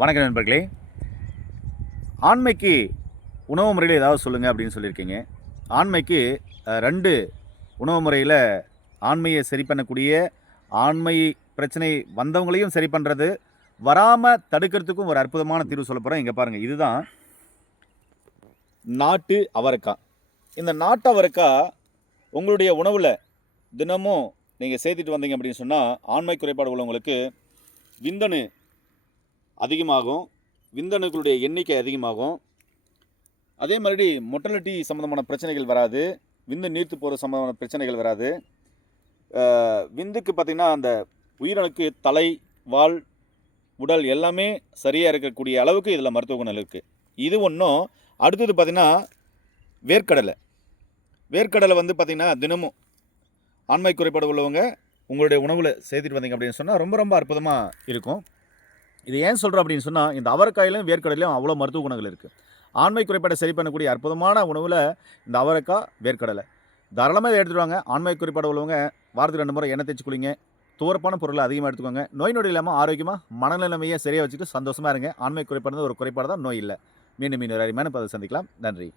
வணக்கம் நண்பர்களே. ஆண்மைக்கு உணவு முறையில் ஏதாவது சொல்லுங்கள் அப்படின்னு சொல்லியிருக்கீங்க. ஆண்மைக்கு 2 உணவு முறையில் ஆண்மையை சரி பண்ணக்கூடிய, ஆண்மை பிரச்சனை வந்தவங்களையும் சரி பண்ணுறது, வராமல் தடுக்கிறதுக்கும் ஒரு அற்புதமான தீர்வு சொல்ல போகிறேன். இங்கே பாருங்கள், இதுதான் நாட்டு அவரைக்காய். இந்த நாட்டு அவரைக்காய் உங்களுடைய உணவில் தினமும் நீங்கள் சேர்த்துட்டு வந்தீங்க அப்படின்னு சொன்னால், ஆண்மை குறைபாடு உள்ளவங்களுக்கு விந்தணு அதிகமாகும், விந்தணுக்களுடைய எண்ணிக்கை அதிகமாகும். அதே மாதிரி மொட்டலிட்டி சம்மந்தமான பிரச்சனைகள் வராது, விந்து நீர்த்து போகிற சம்மந்தமான பிரச்சனைகள் வராது. விந்துக்கு பார்த்திங்கன்னா அந்த உயிரணுக்கு தலை, வால், உடல் எல்லாமே சரியாக இருக்கக்கூடிய அளவுக்கு இதில் மருத்துவ குணம் இருக்குது. இது ஒன்றும். அடுத்தது பார்த்திங்கன்னா வேர்க்கடலை. வேர்க்கடலை வந்து பார்த்திங்கன்னா தினமும் ஆண்மை குறைபாடு உள்ளவங்க உங்களுடைய உணவில் சேர்த்துட்டு வந்தீங்க அப்படின்னு சொன்னால் ரொம்ப ரொம்ப அற்புதமாக இருக்கும். இது ஏன் சொல்கிறோம் அப்படின்னு சொன்னால், இந்த அவரைக்காயிலும் வேர்க்கடலையும் அவ்வளோ மருத்துவ குணங்கள் இருக்குது. ஆண்மை குறைபாட்டை சரி பண்ணக்கூடிய அற்புதமான உணவில் இந்த அவரைக்காய், வேர்க்கடலை தாராளமாக இதை எடுத்துகிட்டு வாங்க. ஆண்மை குறைபாடு உள்ளவங்க வாரத்துக்கு 2 முறை எண்ணெய் தேய்ச்சி குளிங்க. துவர்ப்பான பொருளை அதிகமாக எடுத்துக்கோங்க. நோய் நொடி இல்லாமல் ஆரோக்கியமாக மனநிலைமையை சரியாக வச்சுட்டு சந்தோஷமாக இருங்க. ஆண்மை குறைபாடு ஒரு குறைபாடு தான், நோய் இல்லை. மீண்டும் இன்னொரு அருமையான பதிவில் சந்திக்கலாம். நன்றி.